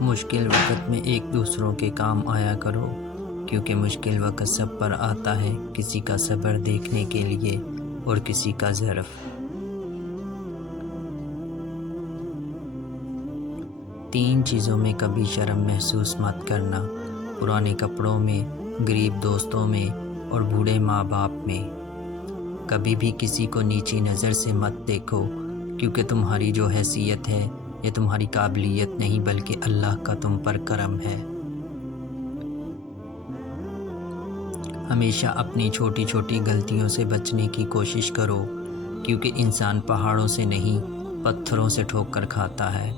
مشکل وقت میں ایک دوسروں کے کام آیا کرو، کیونکہ مشکل وقت سب پر آتا ہے، کسی کا صبر دیکھنے کے لیے اور کسی کا ظرف۔ 3 چیزوں میں کبھی شرم محسوس مت کرنا: پرانے کپڑوں میں، غریب دوستوں میں اور بوڑھے ماں باپ میں۔ کبھی بھی کسی کو نیچی نظر سے مت دیکھو، کیونکہ تمہاری جو حیثیت ہے یہ تمہاری قابلیت نہیں بلکہ اللہ کا تم پر کرم ہے۔ ہمیشہ اپنی چھوٹی چھوٹی غلطیوں سے بچنے کی کوشش کرو، کیونکہ انسان پہاڑوں سے نہیں پتھروں سے ٹھوکر کھاتا ہے۔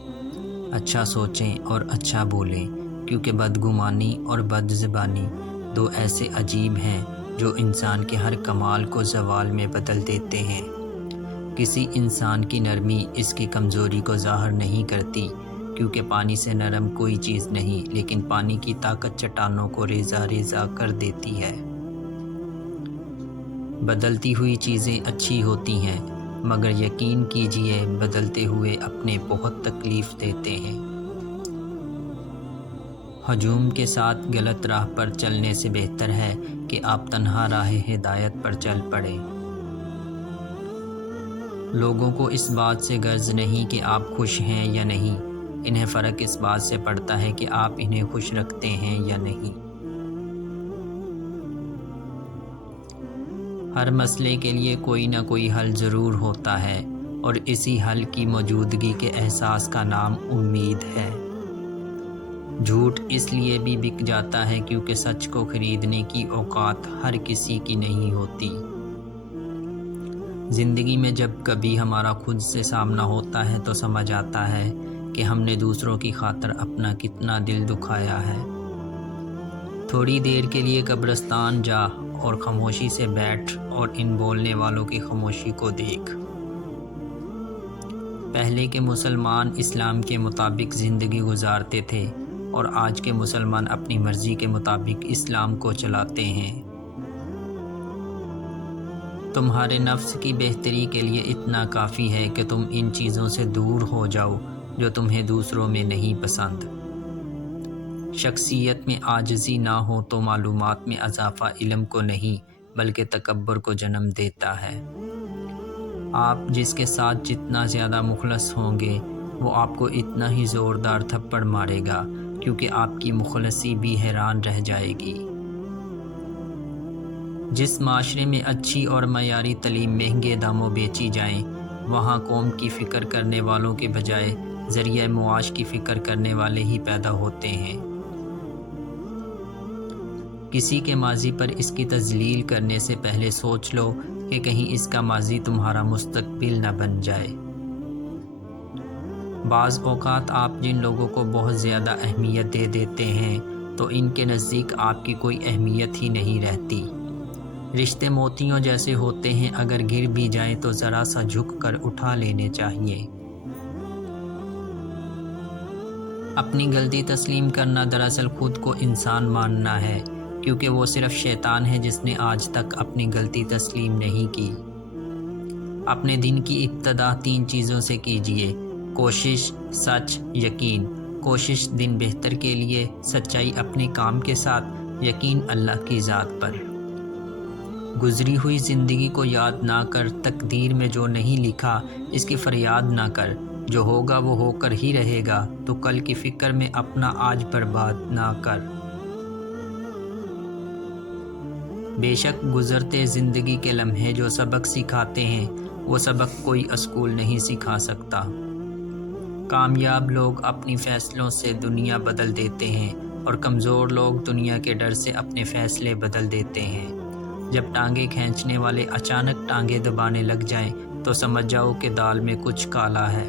اچھا سوچیں اور اچھا بولیں، کیونکہ بدگمانی اور بد زبانی 2 ایسے عجیب ہیں جو انسان کے ہر کمال کو زوال میں بدل دیتے ہیں۔ کسی انسان کی نرمی اس کی کمزوری کو ظاہر نہیں کرتی، کیونکہ پانی سے نرم کوئی چیز نہیں، لیکن پانی کی طاقت چٹانوں کو ریزہ ریزہ کر دیتی ہے۔ بدلتی ہوئی چیزیں اچھی ہوتی ہیں، مگر یقین کیجئے بدلتے ہوئے اپنے بہت تکلیف دیتے ہیں۔ ہجوم کے ساتھ غلط راہ پر چلنے سے بہتر ہے کہ آپ تنہا راہ ہدایت پر چل پڑیں۔ لوگوں کو اس بات سے غرض نہیں کہ آپ خوش ہیں یا نہیں، انہیں فرق اس بات سے پڑتا ہے کہ آپ انہیں خوش رکھتے ہیں یا نہیں۔ ہر مسئلے کے لیے کوئی نہ کوئی حل ضرور ہوتا ہے، اور اسی حل کی موجودگی کے احساس کا نام امید ہے۔ جھوٹ اس لیے بھی بک جاتا ہے کیونکہ سچ کو خریدنے کی اوقات ہر کسی کی نہیں ہوتی۔ زندگی میں جب کبھی ہمارا خود سے سامنا ہوتا ہے تو سمجھ آتا ہے کہ ہم نے دوسروں کی خاطر اپنا کتنا دل دکھایا ہے۔ تھوڑی دیر کے لیے قبرستان جا اور خاموشی سے بیٹھ اور ان بولنے والوں کی خاموشی کو دیکھ۔ پہلے کے مسلمان اسلام کے مطابق زندگی گزارتے تھے، اور آج کے مسلمان اپنی مرضی کے مطابق اسلام کو چلاتے ہیں۔ تمہارے نفس کی بہتری کے لیے اتنا کافی ہے کہ تم ان چیزوں سے دور ہو جاؤ جو تمہیں دوسروں میں نہیں پسند۔ شخصیت میں عاجزی نہ ہو تو معلومات میں اضافہ علم کو نہیں بلکہ تکبر کو جنم دیتا ہے۔ آپ جس کے ساتھ جتنا زیادہ مخلص ہوں گے وہ آپ کو اتنا ہی زوردار تھپڑ مارے گا، کیونکہ آپ کی مخلصی بھی حیران رہ جائے گی۔ جس معاشرے میں اچھی اور معیاری تعلیم مہنگے داموں بیچی جائیں، وہاں قوم کی فکر کرنے والوں کے بجائے ذریعہ معاش کی فکر کرنے والے ہی پیدا ہوتے ہیں۔ کسی کے ماضی پر اس کی تذلیل کرنے سے پہلے سوچ لو کہ کہیں اس کا ماضی تمہارا مستقبل نہ بن جائے۔ بعض اوقات آپ جن لوگوں کو بہت زیادہ اہمیت دے دیتے ہیں تو ان کے نزدیک آپ کی کوئی اہمیت ہی نہیں رہتی۔ رشتے موتیوں جیسے ہوتے ہیں، اگر گر بھی جائیں تو ذرا سا جھک کر اٹھا لینے چاہیے۔ اپنی غلطی تسلیم کرنا دراصل خود کو انسان ماننا ہے، کیونکہ وہ صرف شیطان ہے جس نے آج تک اپنی غلطی تسلیم نہیں کی۔ اپنے دن کی ابتدا 3 چیزوں سے کیجیے: کوشش، سچ، یقین۔ کوشش دن بہتر کے لیے، سچائی اپنے کام کے ساتھ، یقین اللہ کی ذات پر۔ گزری ہوئی زندگی کو یاد نہ کر، تقدیر میں جو نہیں لکھا اس کی فریاد نہ کر، جو ہوگا وہ ہو کر ہی رہے گا، تو کل کی فکر میں اپنا آج برباد نہ کر۔ بے شک گزرتے زندگی کے لمحے جو سبق سکھاتے ہیں وہ سبق کوئی اسکول نہیں سکھا سکتا۔ کامیاب لوگ اپنی فیصلوں سے دنیا بدل دیتے ہیں، اور کمزور لوگ دنیا کے ڈر سے اپنے فیصلے بدل دیتے ہیں۔ جب ٹانگیں کھینچنے والے اچانک ٹانگیں دبانے لگ جائیں تو سمجھ جاؤ کہ دال میں کچھ کالا ہے۔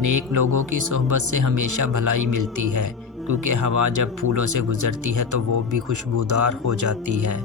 نیک لوگوں کی صحبت سے ہمیشہ بھلائی ملتی ہے، کیونکہ ہوا جب پھولوں سے گزرتی ہے تو وہ بھی خوشبودار ہو جاتی ہے۔